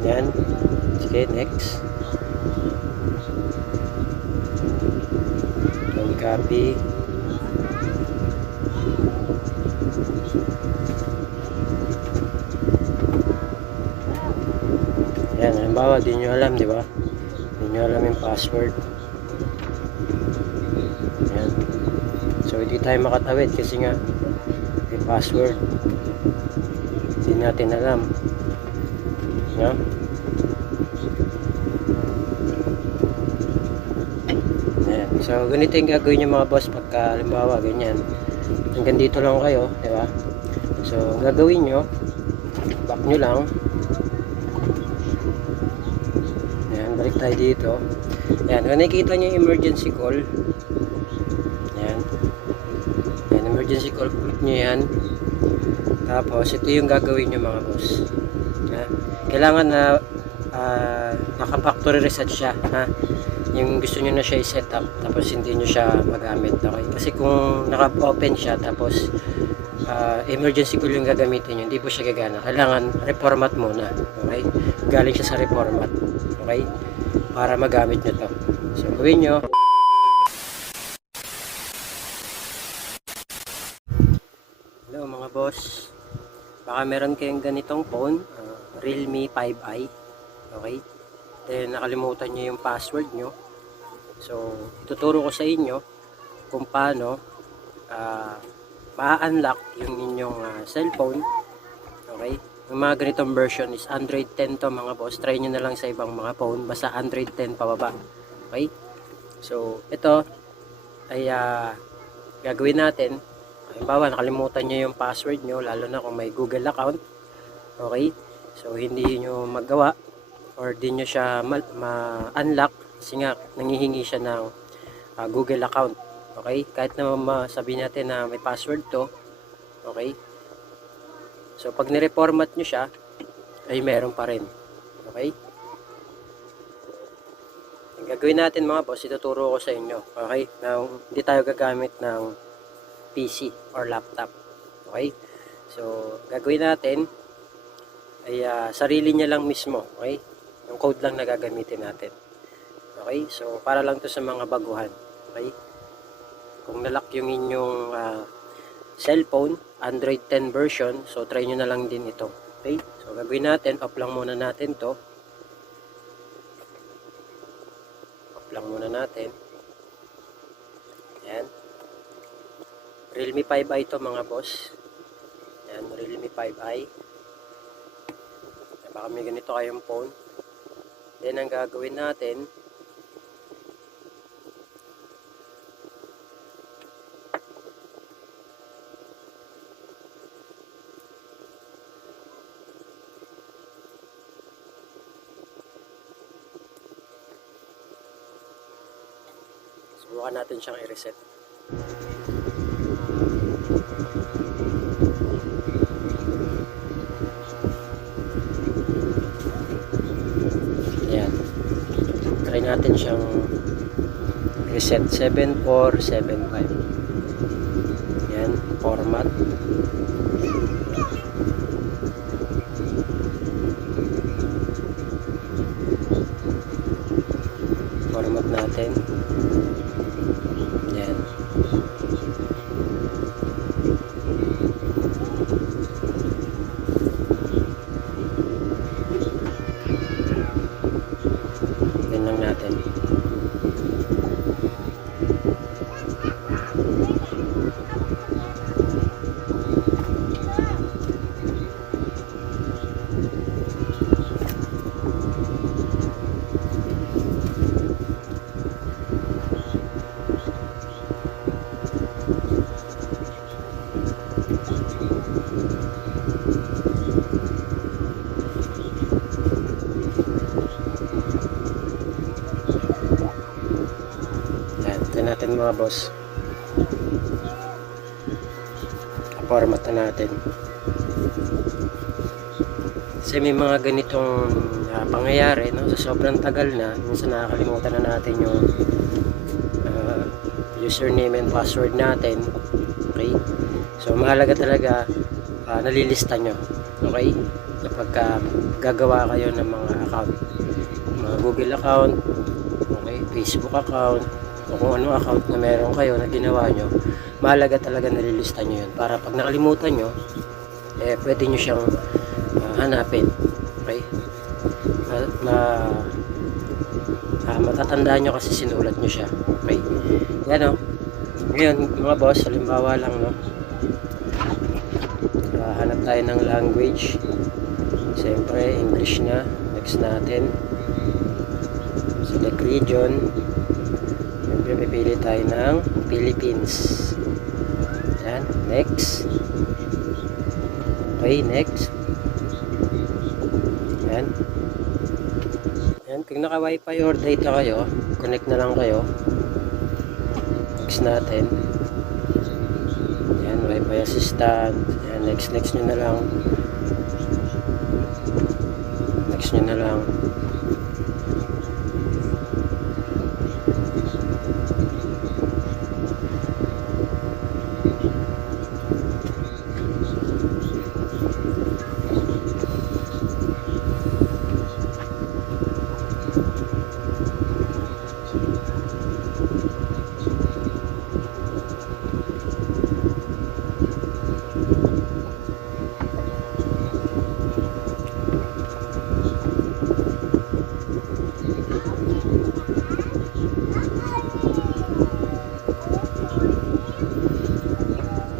Yan. Sige, next. Don't copy. Yan, halimbawa, di nyo alam, di ba? Di nyo alam yung password. Yan. So, hindi tayo makatawid kasi nga may password. Hindi natin alam. No? Ayan. So, ganito yung gagawin nyo mga boss pagka halimbawa ganyan. Hanggang dito lang kayo, di ba? So, ang gagawin nyo, back nyo lang. Ayan, balik tayo dito. Ayan, kung nakikita nyo yung emergency call, ayan. Ayan, emergency call, click nyo yan. Tapos, ito yung gagawin nyo mga boss. Ha? Kailangan na naka-factory reset siya, ha? Yung gusto nyo na siya i-set up, tapos hindi nyo siya magamit, okay? Kasi kung naka-open siya, tapos emergency call yung gagamitin nyo, hindi po siya gagana. Kailangan reformat muna, okay? Galing siya sa reformat, okay? Para magamit nyo to. So, gawin nyo. Hello mga boss. Baka meron kayong ganitong phone, Realme 5i, okay? Then nakalimutan nyo yung password nyo. So, ituturo ko sa inyo kung paano ma-unlock yung inyong cellphone, okay? Yung mga ganitong version is Android 10 to mga boss. Try nyo na lang sa ibang mga phone, basta Android 10 pababa, okay? So, ito ay gagawin natin. Halimbawa, nakalimutan nyo yung password nyo, lalo na kung may Google account, okay? So, hindi nyo magawa or di nyo siya ma-unlock kasi nga nangihingi siya ng Google account, okay? Kahit na sabihin natin na may password to, okay? So, pag nireformat nyo siya, ay meron pa rin, okay? Ang gagawin natin mga boss, ituturo ko sa inyo, okay? Na hindi tayo gagamit ng PC or laptop, okay? So, gagawin natin ay sarili niya lang mismo, okay? Yung code lang na gagamitin natin, okay? So, para lang to sa mga baguhan, okay? Kung nalock yung inyong cellphone, Android 10 version, so try nyo na lang din ito, okay? So, gagawin natin, off lang muna natin to. Off lang muna natin. Ayan. Realme 5i to mga boss. Ayan, Realme 5i. Baka may ganito kayong phone. Then, ang gagawin natin, subukan natin siyang i-reset. Ayan. Try natin siyang reset. 7475. Ayan. Format. Format natin. Ayan. Yan lang natin. Ito natin mga boss. Format na natin. Kasi may mga ganitong pangyayari, no? Sa sobrang tagal na, minsan nakakalimutan na natin yung username and password natin. Okay? So mahalaga talaga nalilista nyo. Okay? kapag gagawa kayo ng mga account, mga Google account, okay, Facebook account, o kung anong account na meron kayo na ginawa nyo, mahalaga talaga nalilista nyo yun para pag nakalimutan nyo, pwede nyo siyang hanapin. Okay, matatandaan nyo kasi sinulat nyo siya. Okay, yan o. Ngayon mga boss, halimbawa lang, no, hanap tayo ng language. Siyempre English na. Next natin, select region. Siyempre pipili tayo ng Philippines. Yan, next. Okay, next. Yan. Yan, kung naka wifi or data kayo, connect na lang kayo. Next natin. Yan, wifi assistant. Yan, next nyo na lang. Next nyo na lang.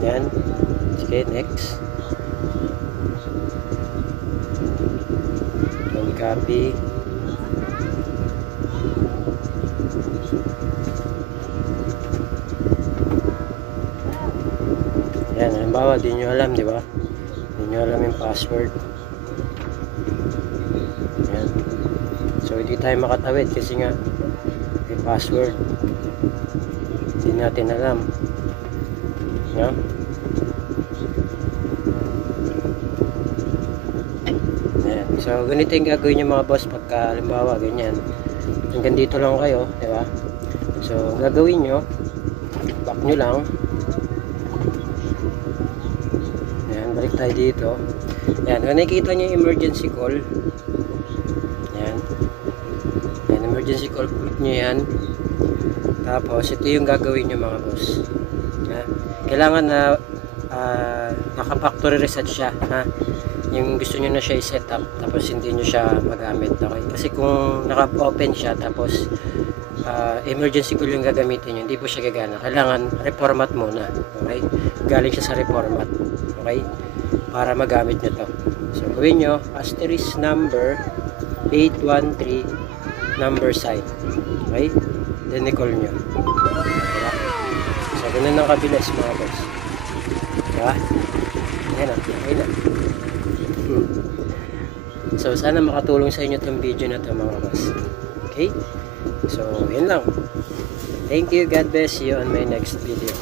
Yan. Okay, next. And copy. Yan, halimbawa, di nyo alam, di ba? Di nyo alam yung password. Yan. So, hindi tayo makatawid kasi nga yung password hindi natin alam. Yan. Yan. So, ganito yung gagawin nyo mga boss pagka halimbawa, ganyan. Hanggang dito lang kayo, di ba? So, gagawin nyo, back nyo lang. Yan, balik tayo dito. Yan, kung nakikita nyo yung emergency call, yan. Yan, emergency call, click nyo yan. Tapos, ito yung gagawin nyo mga boss. Ha? Kailangan na naka-factory reset siya, ha? Yung gusto nyo na siya i-set up, tapos hindi nyo siya magamit, okay? Kasi kung naka-open siya, tapos emergency call yung gagamitin nyo, hindi po siya gagana. Kailangan reformat muna, okay? Galing siya sa reformat, okay? Para magamit nyo to. So, gawin nyo, asterisk number 813 number sign, okay? Then i-call nyo, diba? So, ganun ang kabilis mga boss, diba? Ayan, okay na. So, sana makatulong sa inyo itong video na ito mga boss. Okay? So, yun lang. Thank you. God bless you on my next video.